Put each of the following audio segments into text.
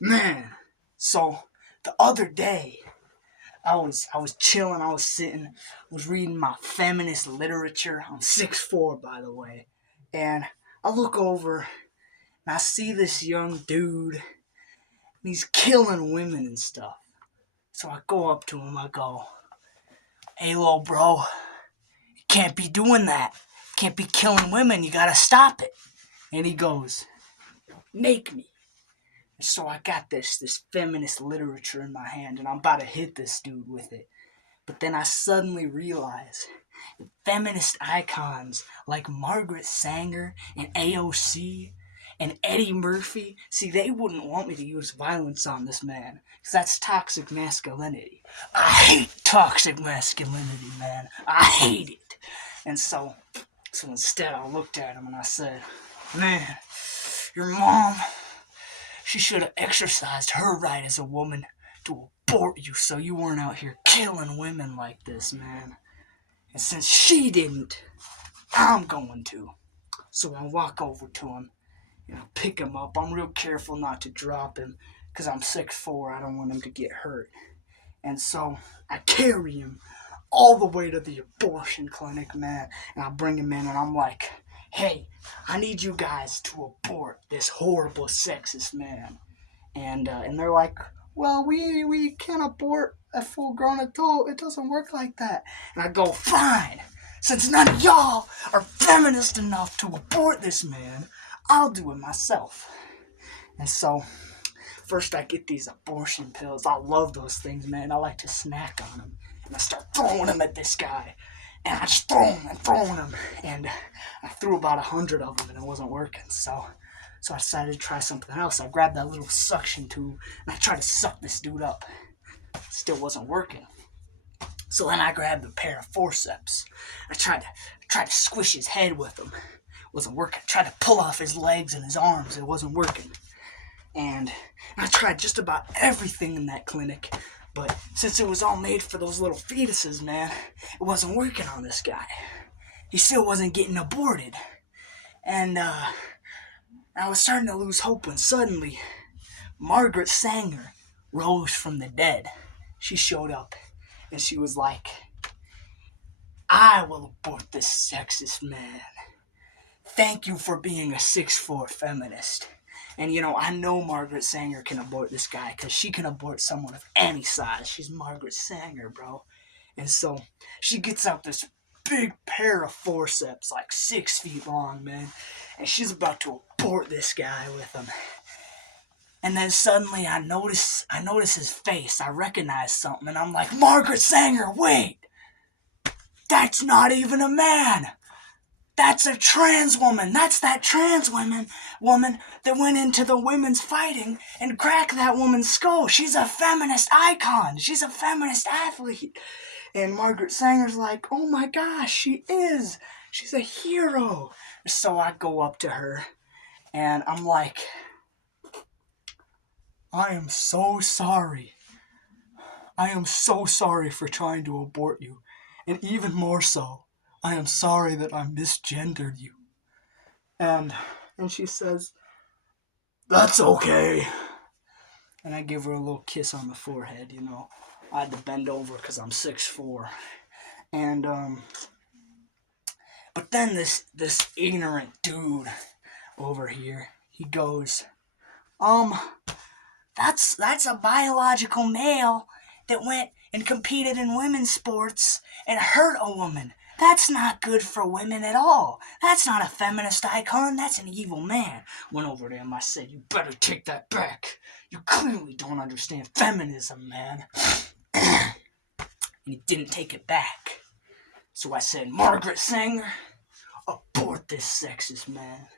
Man, so the other day I was chilling, I was sitting, was reading my feminist literature. I'm 6'4", by the way. And I look over and I see this young dude and he's killing women and stuff. So I go up to him, I go, "Hey little bro, you can't be doing that. You can't be killing women, you gotta stop it." And he goes, "Make me." So I got this feminist literature in my hand and I'm about to hit this dude with it. But then I suddenly realize feminist icons like Margaret Sanger and AOC and Eddie Murphy, see, they wouldn't want me to use violence on this man because that's toxic masculinity. I hate toxic masculinity, man. I hate it. And so instead I looked at him and I said, "Man, your mom, she should have exercised her right as a woman to abort you so you weren't out here killing women like this, man. And since she didn't, I'm going to." So I walk over to him and I pick him up. I'm real careful not to drop him because I'm 6'4". I don't want him to get hurt. And so I carry him all the way to the abortion clinic, man. And I bring him in and I'm like, "Hey, I need you guys to abort this horrible sexist man." And they're like, "Well, we can't abort a full grown adult. It doesn't work like that." And I go, "Fine. Since none of y'all are feminist enough to abort this man, I'll do it myself." And so first I get these abortion pills. I love those things, man. I like to snack on them. And I start throwing them at this guy. And I just throw them and throwing them. And I threw about 100 of them and it wasn't working. So I decided to try something else. I grabbed that little suction tube and I tried to suck this dude up. Still wasn't working. So then I grabbed a pair of forceps. I tried to squish his head with them. It wasn't working. I tried to pull off his legs and his arms. It wasn't working. And I tried just about everything in that clinic. But since it was all made for those little fetuses, man, it wasn't working on this guy. He still wasn't getting aborted. And I was starting to lose hope when suddenly Margaret Sanger rose from the dead. She showed up and she was like, "I will abort this sexist man. Thank you for being a 6'4" feminist." And I know Margaret Sanger can abort this guy because she can abort someone of any size. She's Margaret Sanger, bro. And so she gets out this big pair of forceps, like 6 feet long, man. And she's about to abort this guy with them. And then suddenly I notice his face. I recognize something, and I'm like, "Margaret Sanger, wait! That's not even a man! That's a trans woman! That's that trans woman that went into the women's fighting and cracked that woman's skull! She's a feminist icon! She's a feminist athlete!" And Margaret Sanger's like, "Oh my gosh, she is! She's a hero!" So I go up to her, and I'm like, "I am so sorry. I am so sorry for trying to abort you. And even more so, I am sorry that I misgendered you." And she says, "That's okay." And I give her a little kiss on the forehead, I had to bend over because I'm 6'4". And but then this ignorant dude over here, he goes, um, that's a biological male that went and competed in women's sports and hurt a woman. That's not good for women at all. That's not a feminist icon. That's an evil man." Went over to him. I said, "You better take that back. You clearly don't understand feminism, man." And he didn't take it back. So I said, "Margaret Sanger, abort this sexist man."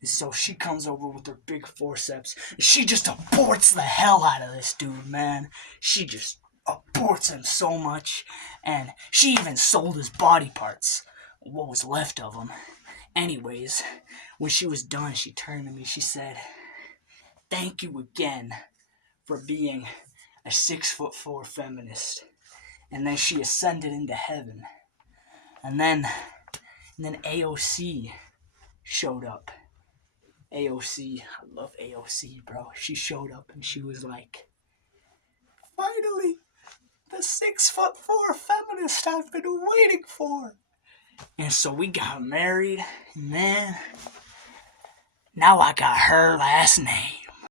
And so she comes over with her big forceps and she just aborts the hell out of this dude, man. She just aborts him so much. And she even sold his body parts, what was left of him. Anyways, when she was done, she turned to me. She said, "Thank you again for being a 6'4" feminist." And then she ascended into heaven. And then AOC showed up. AOC, I love AOC, bro. She showed up and she was like, finally, the 6'4" feminist I've been waiting for. And so we got married, and then now I got her last name.